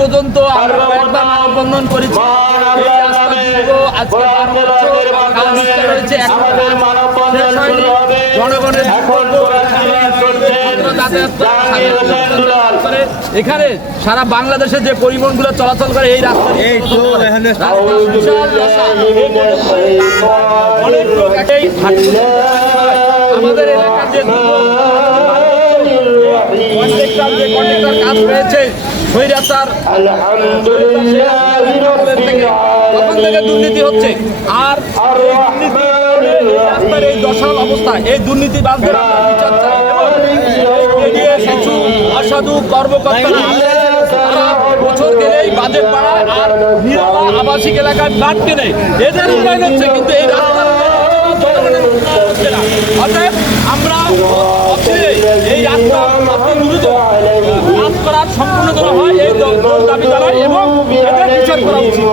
পর্যন্ত আমরা কয়েকবার মানববন্ধন করেছি। এই আজকে বছর কাজটা রয়েছে এখন। জনগণের সারা বাংলাদেশে যে পরিবহনগুলো চলাচল করে এই রাস্তা। আমাদের এলাকার যে কন্ট্রাক্টর কাজ পেয়েছে স্বৈরাচার তখন থেকে দুর্নীতি হচ্ছে? আর এই দুর্নীতি এই রাস্তার এই দশাল অবস্থা এই দুর্নীতিবাদদের আমরা বিচার চাই। কিছু অসাধু কর্মকর্তারা বছর গেলেই বাজেট বাড়ায় আর নিরালা আবাসিক এলাকায় ফ্ল্যাট কেনে। এদের উন্নয়ন হচ্ছে কিন্তু এই না। অতএব আমরা সম্পূর্ণ করা হয় এই দাবি জানাই এবং বিচার করা উচিত।